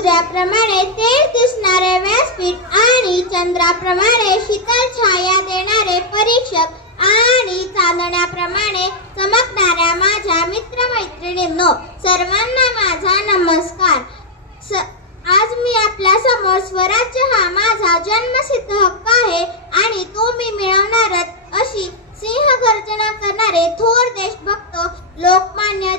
सूर्याप्रमाणे तेज दिसणारे व्यासपीठ आणि चंद्राप्रमाणे शीतल छाया देणारे परीक्षक आणि चांदण्याप्रमाणे चमकणाऱ्या माझ्या मित्रमैत्रिणींनो सर्वांना माझा नमस्कार. स आज मी आपल्यासमोर स्वराज्य हा माझा जन्मसिद्ध हक्क आहे आणि तो मी मिळवणारच अशी सिंहगर्जना करणारे थोर देशभक्त लोकमान्य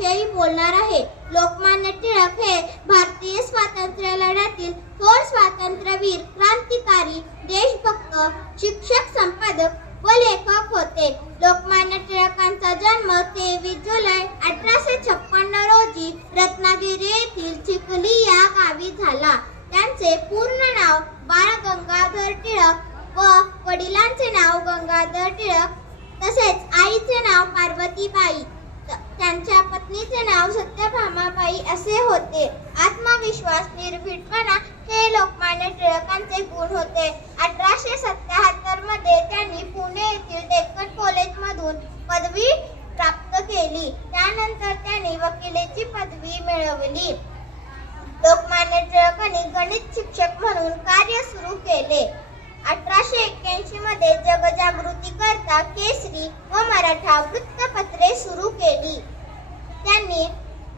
विषयी बोलणार आहे. लोकमान्य टिळक हे भारतीय स्वातंत्र्य लढ्यातील थोर स्वातंत्र्यवीर क्रांतिकारी देशभक्त शिक्षक संपादक व लेखक होते. लोकमान्य टिळकांचा जन्म तेवीस जुलै अठराशे छप्पन्न रोजी रत्नागिरी येथील चिखली या गावी झाला. त्यांचे पूर्ण नाव बाळ गंगाधर टिळक व वडिलांचे नाव गंगाधर टिळक तसेच आईचे नाव पार्वतीबाई. त्यांच्या पत्नीचे नाव सत्यभामाबाई असे होते. आत्मविश्वास निर्भीडपणा हे लोकमान्य टिळकांचे गुण होते. अठराशे सत्याहत्तरमध्ये त्यांनी पुणे येथील डेक्कन कॉलेजमधून पदवी प्राप्त केली. त्यानंतर त्यांनी वकिलीची पदवी मिळवली. लोकमान्य टिळकांनी गणित शिक्षक म्हणून कार्य सुरू केले. अठराशे एक्क्याऐंशी मध्ये जगजागृती करता केसरी व मराठा वृत्तपत्रे सुरू केली. त्यांनी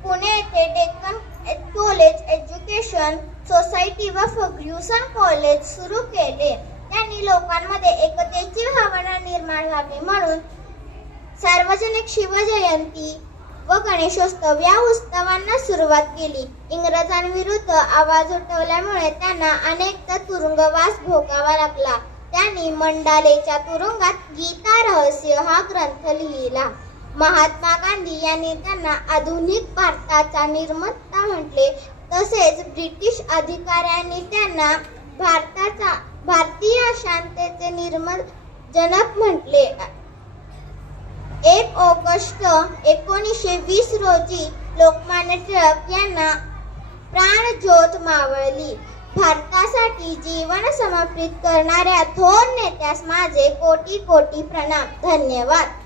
पुणे येथे डेक्कन कॉलेज एज्युकेशन सोसायटी व फर्ग्युसन कॉलेज सुरू केले. त्यांनी लोकांमध्ये एकतेची भावना निर्माण व्हावी म्हणून सार्वजनिक शिवजयंती व गणेशोत्सव या उत्सवांना सुरुवात केली. इंग्रजांविरुद्ध आवाज उठवल्यामुळे त्यांना अनेकदा तुरुंगवास भोगावा लागला. त्यांनी मंडालेच्या तुरुंगात गीता रहस्य हा ग्रंथ लिहिला. महात्मा गांधी यांनी त्यांना आधुनिक भारताचा निर्माता म्हटले. तसेच ब्रिटिश अधिकाऱ्यांनी त्यांना भारताचा भारतीय शांततेचे निर्मल जनक म्हटले. एक ऑगस्ट एकोणीसशे वीस रोजी लोकमान्य टिळक यांना प्राणज्योत मावळली. भारतासाठी जीवन समर्पित करणाऱ्या थोर नेत्यास माझे कोटी कोटी प्रणाम. धन्यवाद.